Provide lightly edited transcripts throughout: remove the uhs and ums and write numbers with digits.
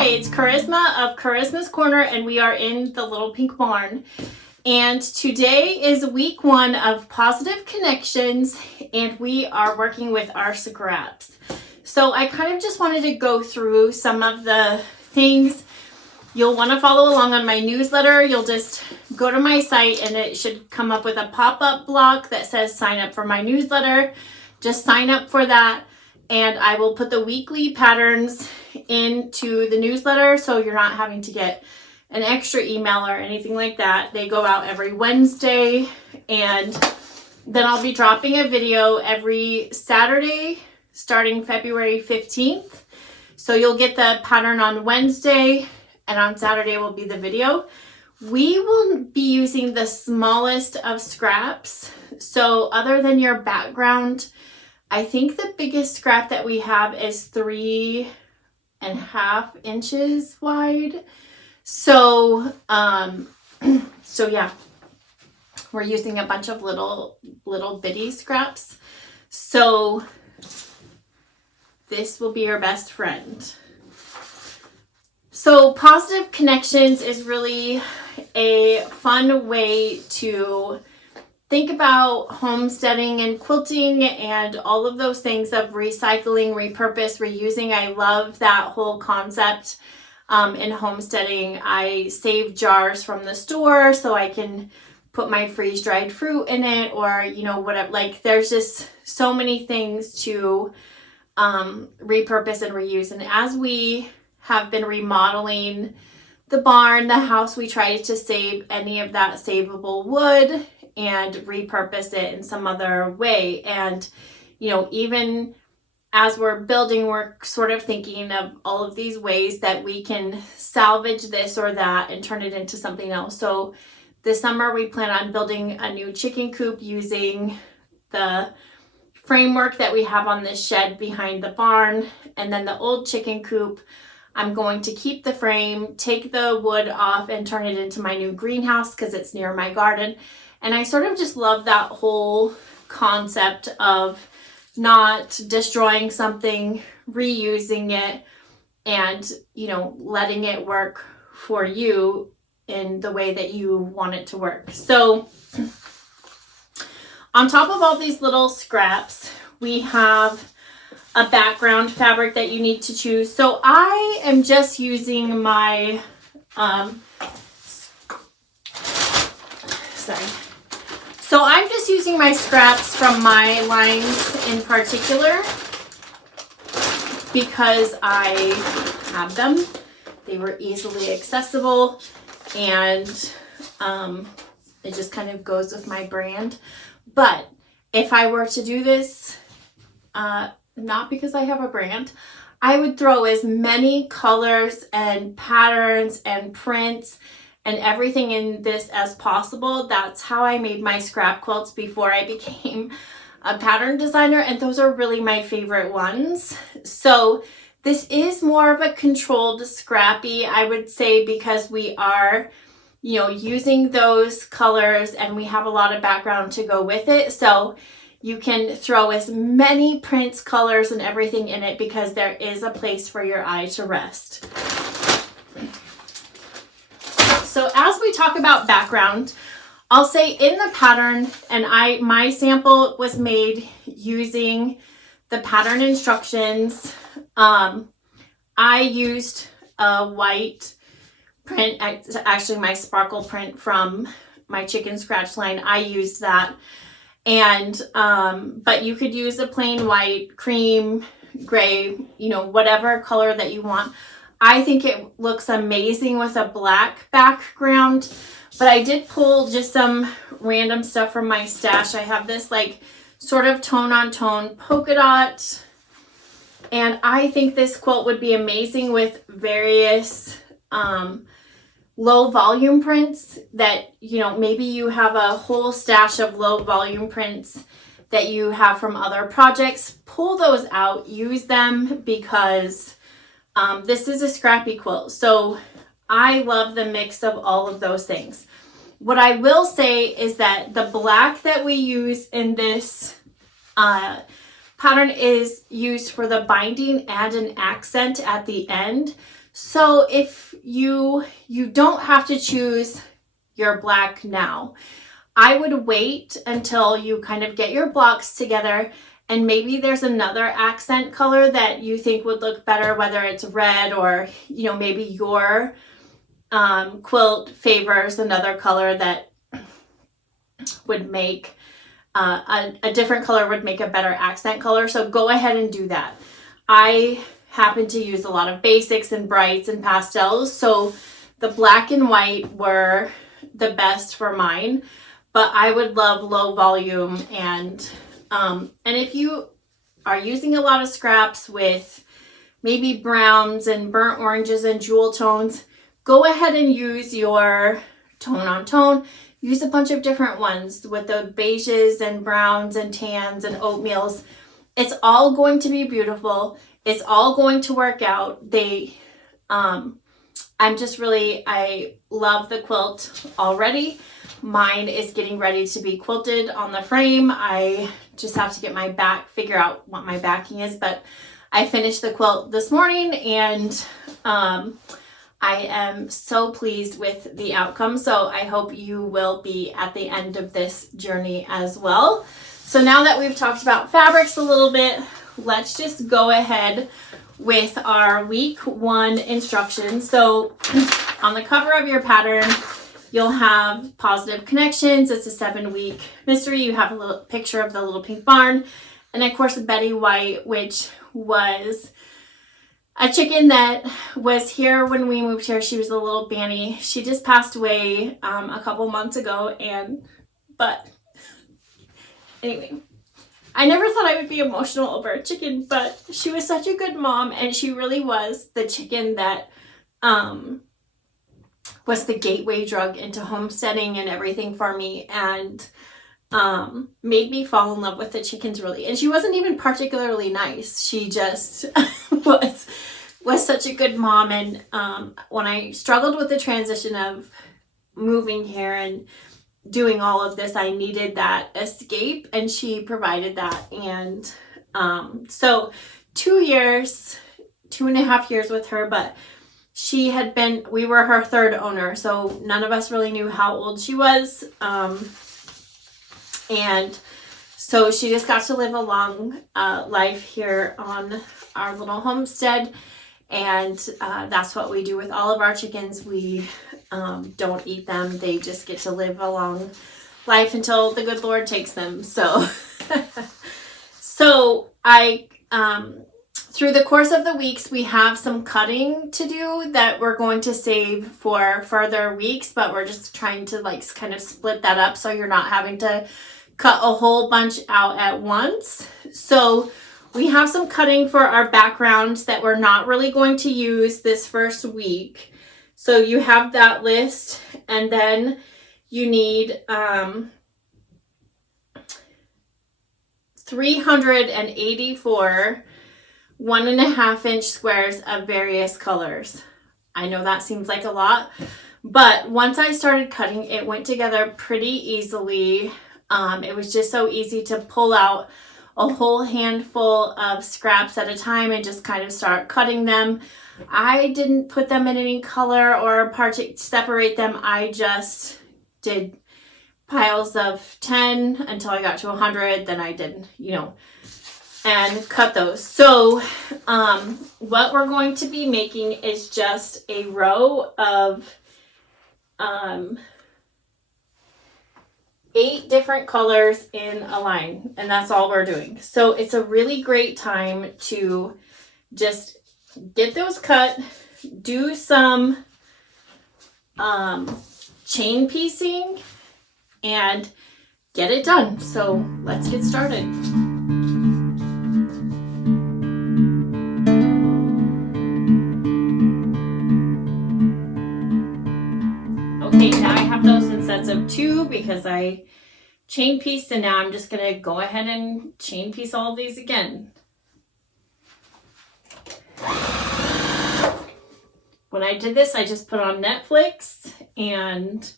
Hi, it's Charisma of Charisma's Corner, and we are in the Little Pink Barn. And today is week 1 of Positive Connections, and we are working with our scraps. So I kind of just wanted to go through some of the things. You'll want to follow along on my newsletter. You'll just go to my site and it should come up with a pop-up block that says sign up for my newsletter. Just sign up for that, and I will put the weekly patterns into the newsletter so you're not having to get an extra email or anything like that. They go out every Wednesday, and then I'll be dropping a video every Saturday starting February 15th. So you'll get the pattern on Wednesday, and on Saturday will be the video. We will be using the smallest of scraps. So other than your background, I think the biggest scrap that we have is 3.5 inches wide. So, yeah, we're using a bunch of little bitty scraps. So this will be your best friend. So Positive Connections is really a fun way to think about homesteading and quilting and all of those things of recycling, repurpose, reusing. I love that whole concept in homesteading. I save jars from the store so I can put my freeze-dried fruit in it, or, you know, whatever. Like, there's just so many things to repurpose and reuse. And as we have been remodeling the barn, the house, we try to save any of that savable wood and repurpose it in some other way. And, you know, even as we're building, we're sort of thinking of all of these ways that we can salvage this or that and turn it into something else. So this summer we plan on building a new chicken coop using the framework that we have on this shed behind the barn. And then the old chicken coop, I'm going to keep the frame, take the wood off, and turn it into my new greenhouse because it's near my garden. And I sort of just love that whole concept of not destroying something, reusing it, and, you know, letting it work for you in the way that you want it to work. So on top of all these little scraps, we have a background fabric that you need to choose. So I am just using my, So I'm just using my scraps from my lines in particular because I have them. They were easily accessible, and it just kind of goes with my brand. But if I were to do this, not because I have a brand, I would throw as many colors and patterns and prints and everything in this as possible. That's how I made my scrap quilts before I became a pattern designer, and those are really my favorite ones. So this is more of a controlled scrappy, I would say, because we are, you know, using those colors and we have a lot of background to go with it. So you can throw as many prints, colors, and everything in it because there is a place for your eye to rest. So as we talk about background, I'll say in the pattern, and my sample was made using the pattern instructions. I used a white print, actually my sparkle print from my chicken scratch line. I used that. And, but you could use a plain white, cream, gray, you know, whatever color that you want. I think it looks amazing with a black background, but I did pull just some random stuff from my stash. I have this like sort of tone on tone polka dot, and I think this quilt would be amazing with various, low volume prints that, you know, maybe you have a whole stash of low volume prints that you have from other projects. Pull those out, use them, because this is a scrappy quilt. So I love the mix of all of those things. What I will say is that the black that we use in this pattern is used for the binding and an accent at the end. So if you don't have to choose your black now. I would wait until you kind of get your blocks together, and maybe there's another accent color that you think would look better, whether it's red or, you know, maybe your quilt favors another color that would make a different color would make a better accent color. So go ahead and do that. I happen to use a lot of basics and brights and pastels, so the black and white were the best for mine, but I would love low volume. And if you are using a lot of scraps with maybe browns and burnt oranges and jewel tones, go ahead and use your tone on tone. Use a bunch of different ones with the beiges and browns and tans and oatmeals. It's all going to be beautiful. It's all going to work out. I love the quilt already. Mine is getting ready to be quilted on the frame. I just have to get my back, figure out what my backing is, but I finished the quilt this morning, and I am so pleased with the outcome. So I hope you will be at the end of this journey as well. So now that we've talked about fabrics a little bit, let's just go ahead with our week 1 instructions. So on the cover of your pattern, you'll have positive connections. It's a 7-week mystery. You have a little picture of the little pink barn. And of course, Betty White, which was a chicken that was here when we moved here. She was a little Banny. She just passed away a couple months ago. But anyway, I never thought I would be emotional over a chicken, but she was such a good mom, and she really was the chicken that was the gateway drug into homesteading and everything for me, and made me fall in love with the chickens, really. And she wasn't even particularly nice. She just was such a good mom. And when I struggled with the transition of moving here and doing all of this, I needed that escape, and she provided that. And so 2.5 years with her, but we were her third owner, so none of us really knew how old she was. And so she just got to live a long life here on our little homestead. And that's what we do with all of our chickens. We don't eat them. They just get to live a long life until the good Lord takes them. So, through the course of the weeks, we have some cutting to do that we're going to save for further weeks, but we're just trying to kind of split that up so you're not having to cut a whole bunch out at once. So we have some cutting for our backgrounds that we're not really going to use this first week. So you have that list, and then you need 384 1.5-inch squares of various colors. I know that seems like a lot, but once I started cutting, it went together pretty easily. It was just so easy to pull out a whole handful of scraps at a time and just kind of start cutting them. I didn't put them in any color or separate them. I just did piles of 10 until I got to 100. Then I did, and cut those. So what we're going to be making is just a row of 8 different colors in a line, and that's all we're doing. So it's a really great time to just get those cut, do some chain piecing, and get it done. So let's get started. Okay, now I have those in sets of 2 because I chain pieced, and now I'm just going to go ahead and chain piece all of these again. When I did this, I just put on Netflix and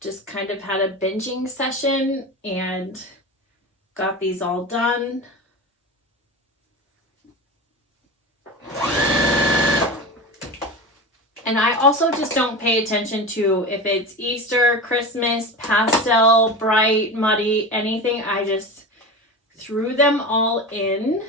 just kind of had a binging session and got these all done. And I also just don't pay attention to if it's Easter, Christmas, pastel, bright, muddy, anything. I just threw them all in.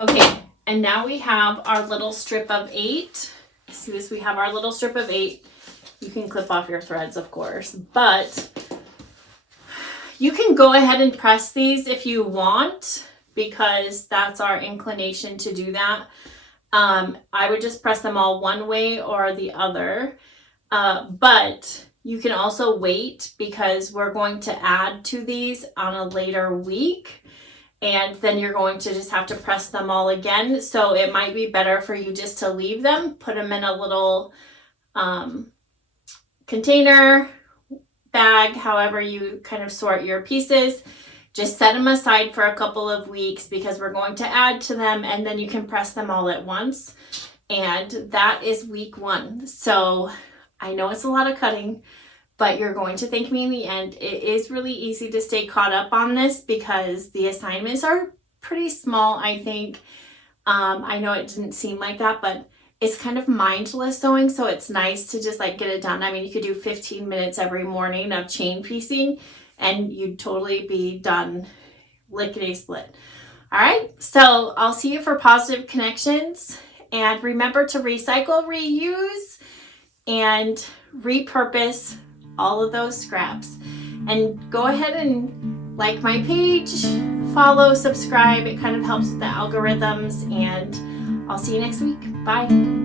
Okay, and now we have our little strip of 8. See this? We have our little strip of 8. You can clip off your threads, of course, but you can go ahead and press these if you want, because that's our inclination to do that. I would just press them all one way or the other, but you can also wait, because we're going to add to these on a later week, and then you're going to just have to press them all again. So it might be better for you just to leave them, put them in a little container, bag, however you kind of sort your pieces. Just set them aside for a couple of weeks, because we're going to add to them, and then you can press them all at once. And that is week 1. So I know it's a lot of cutting, but you're going to thank me in the end. It is really easy to stay caught up on this, because the assignments are pretty small, I think. I know it didn't seem like that, but it's kind of mindless sewing, so it's nice to just like get it done. I mean, you could do 15 minutes every morning of chain piecing, and you'd totally be done lickety-split. All right, so I'll see you for positive connections. And remember to recycle, reuse, and repurpose all of those scraps. And go ahead and like my page, follow, subscribe. It kind of helps with the algorithms, and I'll see you next week. Bye.